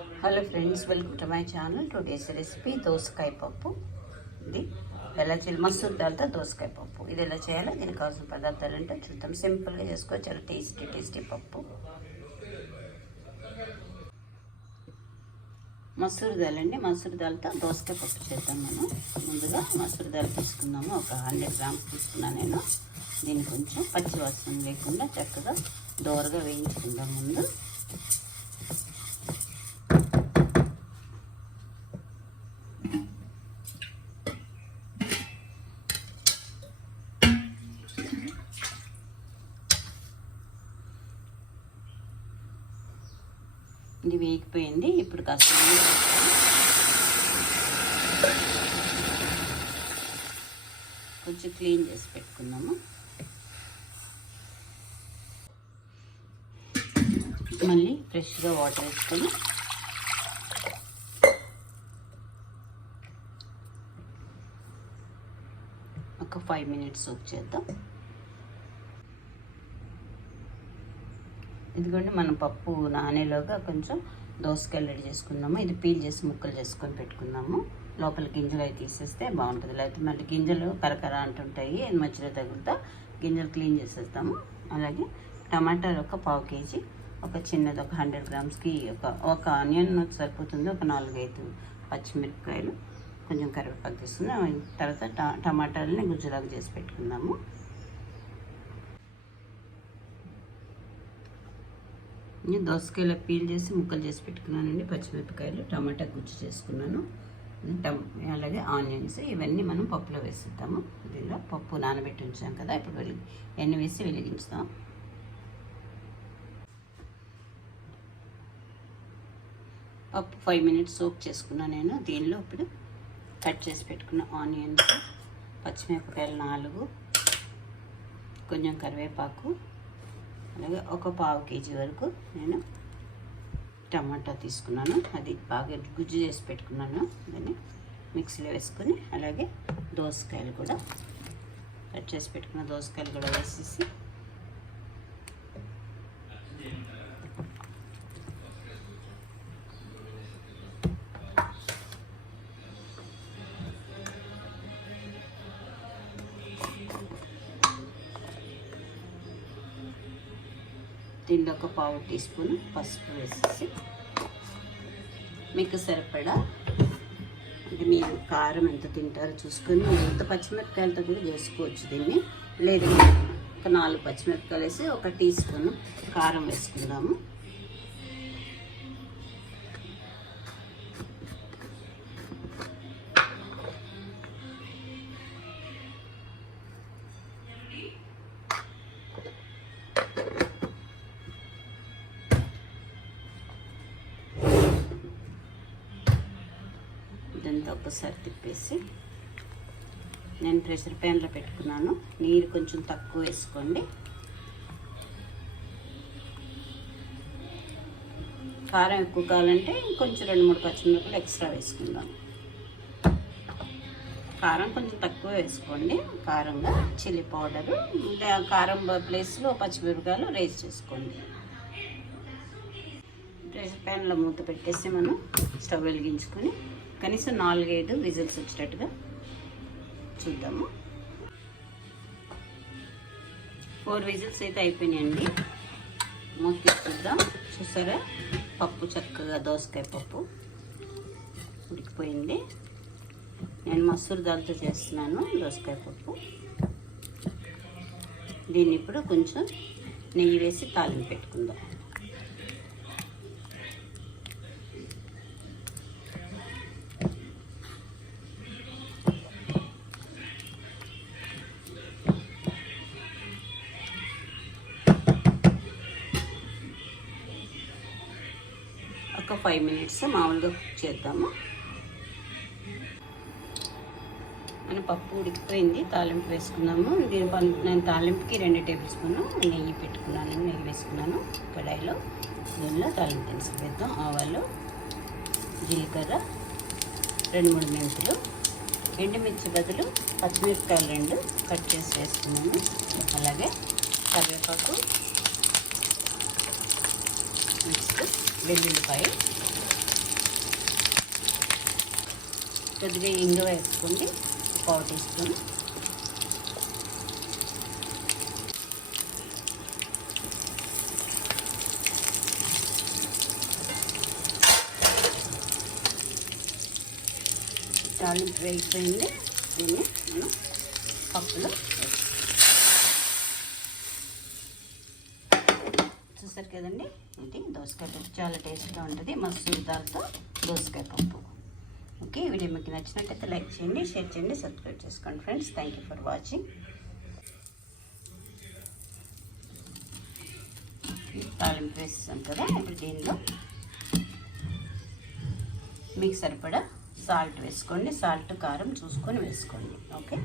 Hello friends welcome to my channel. Today's recipe దోసకాయ పప్పు ఇది ఎలా చేయాలి? మసూర్ దాల్తో దోసకాయ పప్పు. ఇది ఎలా చేయాలో దీనికి కావాల్సిన పదార్థాలు అంటే చూద్దాం. సింపుల్గా చేసుకోవచ్చు. చాలా టేస్టీ టేస్టీ పప్పు. మసూర్ దాల్ అండి. మసూర్ దాల్తో దోసకాయ పప్పు చేద్దాం మనం. ముందుగా మసూర్ దాల్ తీసుకుందాము. ఒక హండ్రెడ్ గ్రామ్స్ తీసుకున్నాను నేను. దీన్ని కొంచెం పచ్చివాసన లేకుండా చక్కగా దోరగా వేయించుకుందాం ముందు. ఇది వేగిపోయింది. ఇప్పుడు కాస్త కొంచెం క్లీన్ చేసి పెట్టుకుందాము. మళ్ళీ ఫ్రెష్గా వాటర్ వేసుకొని ఒక ఫైవ్ మినిట్స్ కుక్ ఇదిగోండి మనం పప్పు నానేలోగా కొంచెం దోసకాయలు రెడీ చేసుకుందాము ఇది పీల్ చేసి ముక్కలు చేసుకొని పెట్టుకుందాము లోపల గింజలు అవి తీసేస్తే బాగుంటుంది. లేకపోతే మళ్ళీ గింజలు కరకర అంటుంటాయి. మధ్యలో తగులుతా గింజలు క్లీన్ చేసేస్తాము. అలాగే టమాటాలు ఒక పావు కేజీ ఒక చిన్నది ఒక హండ్రెడ్ గ్రామ్స్కి ఒక ఒక ఆనియన్ సరిపోతుంది. ఒక నాలుగైదు పచ్చిమిరపకాయలు కొంచెం కరివేపాకు తీసుకుందాం తర్వాత ట- టమాటాలని గుజ్జులాగా చేసి పెట్టుకుందాము. నేను దోసకాయలు పీల్ చేసి ముక్కలు చేసి పెట్టుకున్నానండి. పచ్చిమిరపకాయలు టమాటా గుజ్జు చేసుకున్నాను. అలాగే ఆనియన్స్ ఇవన్నీ మనం పప్పులో వేసిద్దాము. దీనిలో పప్పు నానబెట్టి ఉంచాం కదా ఇప్పుడు వెలిగి ఎన్ని వేసి వెలిగించుదాం. పప్పు ఫైవ్ మినిట్స్ సోప్ చేసుకున్నాను నేను. దీనిలో ఇప్పుడు కట్ చేసి పెట్టుకున్న ఆనియన్స్ పచ్చిమిరపకాయలు నాలుగు కొంచెం కరివేపాకు అలాగే ఒక పావు కేజీ వరకు నేను టమాటా తీసుకున్నాను. అది బాగా గుజ్జు చేసి పెట్టుకున్నాను. దాన్ని మిక్సీలో వేసుకొని అలాగే దోసకాయలు కూడా కట్ చేసి పెట్టుకున్న దోసకాయలు కూడా వేసేసి దీనిలో ఒక పావు టీ స్పూన్ పసుపు వేసేసి మీకు సరిపడా అంటే మీరు కారం ఎంత తింటారో చూసుకొని మీరు ఎంత పచ్చిమిరపకాయలతో కూడా చేసుకోవచ్చు దీన్ని. లేదు ఒక నాలుగు పచ్చిమిరపకాయలు వేసి ఒక టీ స్పూన్ కారం వేసుకుందాము. ఇదంతా ఒకసారి తిప్పేసి నేను ప్రెషర్ ప్యాన్లో పెట్టుకున్నాను. నీరు కొంచెం తక్కువ వేసుకోండి. కారం ఎక్కువ కావాలంటే కొంచెం రెండు మూడు పచ్చిమిరపలు ఎక్స్ట్రా వేసుకుందాం. కారం కొంచెం తక్కువ వేసుకోండి. కారంగా చిల్లీ పౌడరు కారం ప్లేస్లో పచ్చిమిరపకాయలు రేస్ చేసుకోండి. ప్రెషర్ ప్యాన్లో మూత పెట్టేసి మనం స్టవ్ వెలిగించుకొని కనీసం నాలుగైదు విజిల్స్ వచ్చేటట్టుగా చూద్దాము. ఫోర్ విజిల్స్ అయితే అయిపోయినాయండి. మూత చూద్దాం. చూసారా? పప్పు చక్కగా దోసకాయ పప్పు ఉడికిపోయింది. నేను మసూర్ దాల్తో చేస్తున్నాను దోసకాయ పప్పు. దీన్ని ఇప్పుడు కొంచెం నెయ్యి వేసి తాలింపు పెట్టుకుందాం. ఫైవ్ మినిట్స్ మామూలుగా కుక్ చేద్దాము. మన పప్పు ఉడికిపోయింది తాలింపు వేసుకున్నాము. దీని నేను తాలింపుకి రెండు టేబుల్ స్పూన్ నెయ్యి పెట్టుకున్నాను నెయ్యి వేసుకున్నాను కడాయిలో. దీనిలో తాలింపు దినుసులు వేద్దాం ఆవాలు జీలకర్ర రెండు మూడు మెంతులు ఎండుమిర్చి బదులు పచ్చిమిరపకాయలు రెండు కట్ చేసి వేసుకున్నాను. అలాగే కరివేపాకు నెక్స్ట్ వెల్లుల్లిపాయ. కొద్దిగా ఇంగువ వేసుకోండి పావు టీ స్పూన్. తాలింపు వేగిపోయింది. దీన్ని మనం పప్పులో చూసారు కదండి. ఇది దోసకాయ పప్పు చాలా టేస్ట్గా ఉంటుంది. మసూర్ దాల్తో దోసకాయ పప్పు. ఓకే వీడియో మీకు నచ్చినట్టయితే లైక్ చేయండి షేర్ చేయండి సబ్స్క్రైబ్ చేసుకోండి friends. Thank you for watching తాలింపు వేస్తాం కదా. ఇప్పుడు దీనిలో మీకు సరిపడా సాల్ట్ వేసుకోండి. సాల్ట్ కారం చూసుకొని వేసుకోండి. ఓకే?